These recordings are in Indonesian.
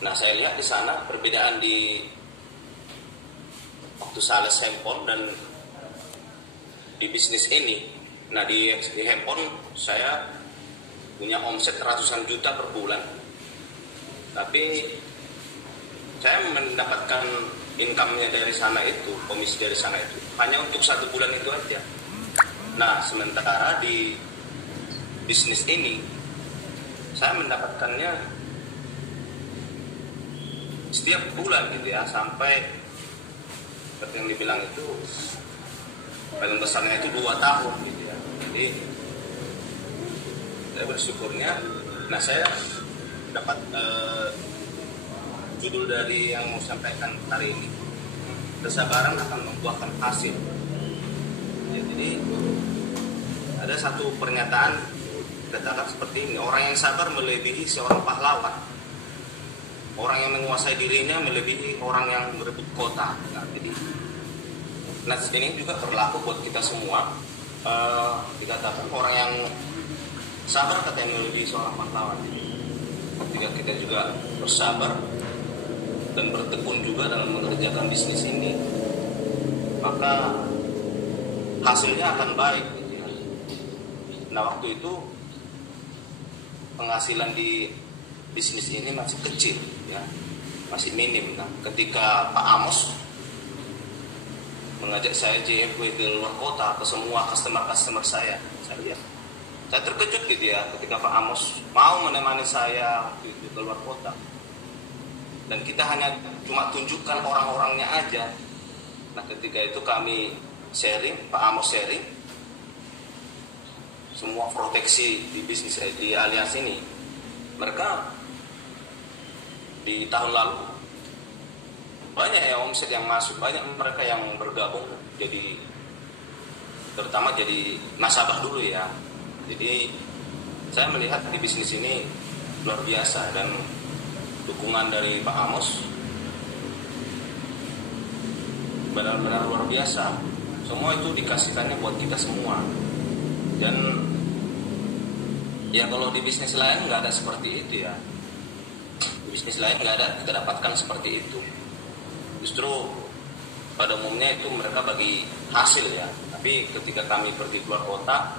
Nah, saya lihat di sana perbedaan di waktu sales handphone dan di bisnis ini. Nah, di handphone saya punya omset ratusan juta per bulan, tapi saya mendapatkan income-nya dari sana itu, komisi dari sana itu hanya untuk 1 bulan itu aja. Nah, sementara di bisnis ini saya mendapatkannya setiap bulan gitu ya, sampai seperti yang dibilang itu paling besarnya itu 2 tahun gitu ya. Jadi saya bersyukurnya. Nah, saya dapat judul dari yang mau sampaikan hari ini, kesabaran akan membuahkan hasil ya. Jadi ada satu pernyataan katakan seperti ini: orang yang sabar melebihi seorang pahlawan, orang yang menguasai dirinya melebihi orang yang merebut kota. Nah, jadi ini juga berlaku buat kita semua. Dikatakan orang yang sabar katanya melebihi seorang pahlawan. Ketika kita juga bersabar dan bertekun juga dalam mengerjakan bisnis ini, maka hasilnya akan baik gitu ya. Nah, waktu itu penghasilan di bisnis ini masih kecil ya, masih minim. Nah, ketika Pak Amos mengajak saya JFW ke luar kota, ke semua customer saya lihat, saya terkejut gitu ya ketika Pak Amos mau menemani saya waktu itu ke luar kota. Dan kita hanya cuma tunjukkan orang-orangnya aja. Nah, ketika itu kami sharing, Pak Amos sharing semua proteksi di bisnis di alias ini. Mereka di tahun lalu banyak ya omset yang masuk, banyak mereka yang bergabung jadi, terutama jadi nasabah dulu ya. Jadi saya melihat di bisnis ini luar biasa, dan dukungan dari Pak Amos benar-benar luar biasa. Semua itu dikasihkannya buat kita semua. Dan ya kalau di bisnis lain nggak ada seperti itu ya. Di bisnis lain nggak ada kita dapatkan seperti itu. Justru pada umumnya itu mereka bagi hasil ya. Tapi ketika kami pergi keluar kota,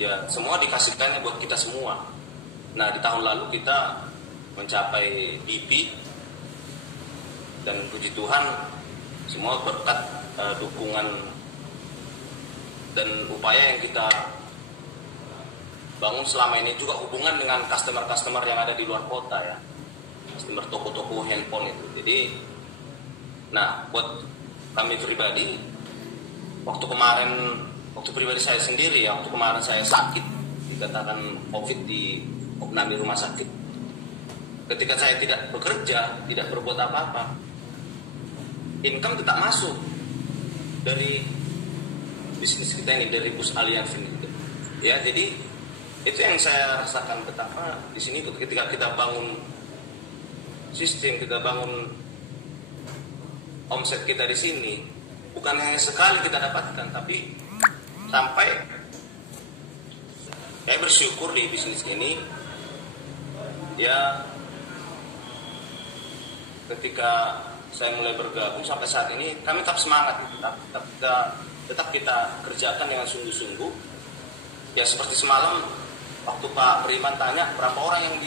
ya semua dikasihkannya buat kita semua. Nah, di tahun lalu kita mencapai DP, dan puji Tuhan semua berkat dukungan dan upaya yang kita bangun selama ini, juga hubungan dengan customer-customer yang ada di luar kota ya, customer toko-toko handphone itu. Jadi, nah buat kami pribadi, waktu pribadi saya sendiri ya, waktu kemarin saya sakit, dikatakan COVID di Nami rumah sakit. Ketika saya tidak bekerja, tidak berbuat apa-apa, income tetap masuk dari bisnis kita ini, dari Bus Alliance ini. Ya, jadi itu yang saya rasakan betapa di sini ketika kita bangun sistem, kita bangun omset kita di sini, bukan hanya sekali kita dapatkan, tapi sampai saya bersyukur di bisnis ini ya. Ketika saya mulai bergabung sampai saat ini, kami tetap semangat, tetap kita kerjakan dengan sungguh-sungguh. Ya seperti semalam waktu Pak Beriman tanya berapa orang yang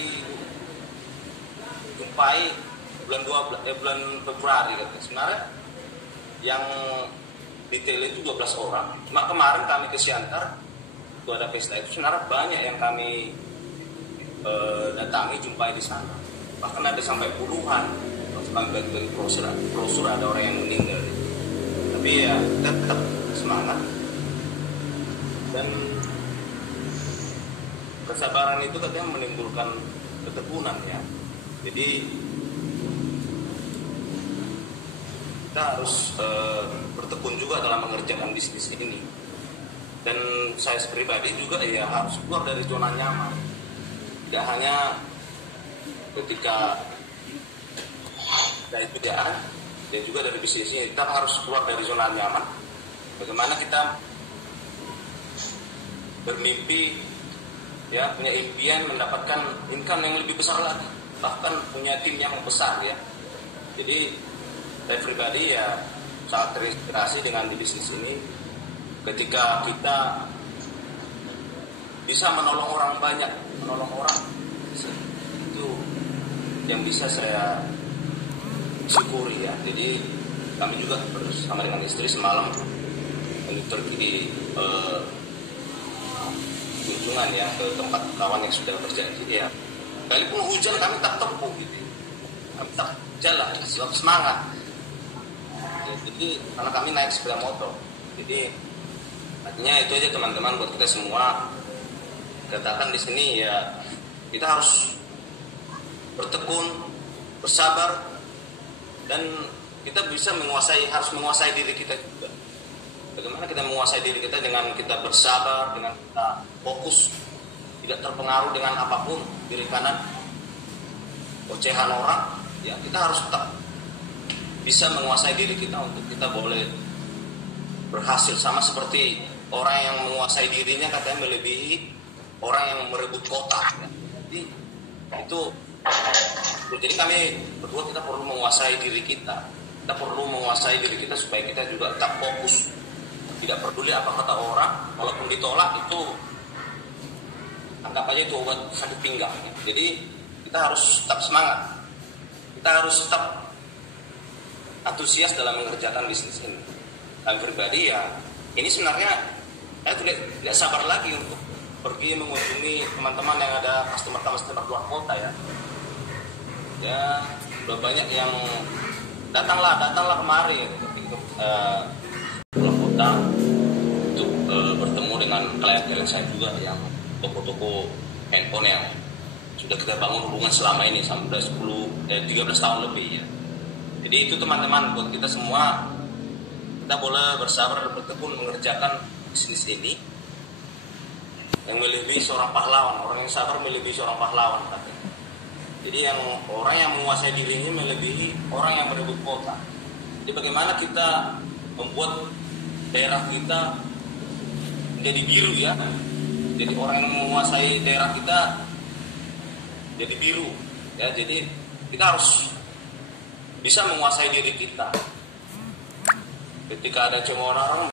dijumpai bulan Februari katanya. Sebenarnya yang detail itu 12 orang. Cuma kemarin kami ke Siantar, itu ada pesta itu, sebenarnya banyak yang kami datangi, jumpai di sana. Bahkan ada sampai puluhan. Bagi brosur ada orang yang meninggal. Tapi ya tetap semangat, dan kesabaran itu katanya menimbulkan ketekunan ya. Jadi kita harus bertekun juga dalam mengerjakan bisnis ini. Dan saya pribadi juga ya harus keluar dari zona nyaman. Tidak hanya ketika dari kerjaan, dan juga dari bisnis ini, kita harus keluar dari zona nyaman. Bagaimana kita bermimpi ya, punya impian mendapatkan income yang lebih besar lagi. bahkan punya tim yang besar ya. Jadi saya pribadi ya sangat terinspirasi dengan di bisnis ini. Ketika kita bisa menolong orang banyak, menolong orang, itu yang bisa saya syukuri ya. Jadi kami juga bersama dengan istri semalam pergi di kunjungan ya ke tempat kawan yang sudah berjanji ya. Sekalipun hujan kami tak tempuh gitu. Kami tak jalan, semangat. Ya, jadi karena kami naik sepeda motor. Jadi artinya itu aja teman-teman buat kita semua. Katakan di sini ya kita harus bertekun, bersabar, dan kita harus menguasai diri kita juga. Bagaimana kita menguasai diri kita dengan kita bersabar, dengan kita fokus, tidak terpengaruh dengan apapun, kiri kanan, ocehan orang. Ya kita harus tetap bisa menguasai diri kita untuk kita boleh berhasil. Sama seperti orang yang menguasai dirinya katanya melebihi orang yang merebut kota. Ya. Jadi kami berdua kita perlu menguasai diri kita. Kita perlu menguasai diri kita supaya kita juga tetap fokus. Tidak peduli apa kata orang, walaupun ditolak itu anggap aja itu obat sakit pinggang. Ya. Jadi kita harus tetap semangat. Kita harus tetap antusias dalam mengerjakan bisnis ini. Kami pribadi ya, ini sebenarnya saya tidak sabar lagi untuk pergi mengunjungi teman-teman yang ada customer luar kota ya. Ya, udah banyak yang datanglah kemari ke luar kota untuk bertemu dengan klien-klien saya juga yang toko-toko handphone yang sudah kita bangun hubungan selama ini sampai 13 tahun lebih ya. Jadi itu teman-teman buat kita semua, kita boleh bersabar dan bertekun mengerjakan bisnis ini. Yang melebihi seorang pahlawan, orang yang sabar melebihi seorang pahlawan katanya. Jadi orang yang menguasai dirinya melebihi orang yang berebut kota. Jadi bagaimana kita membuat daerah kita menjadi biru ya. Jadi orang yang menguasai daerah kita jadi biru ya. Jadi kita harus bisa menguasai diri kita. Ketika ada cemooh orang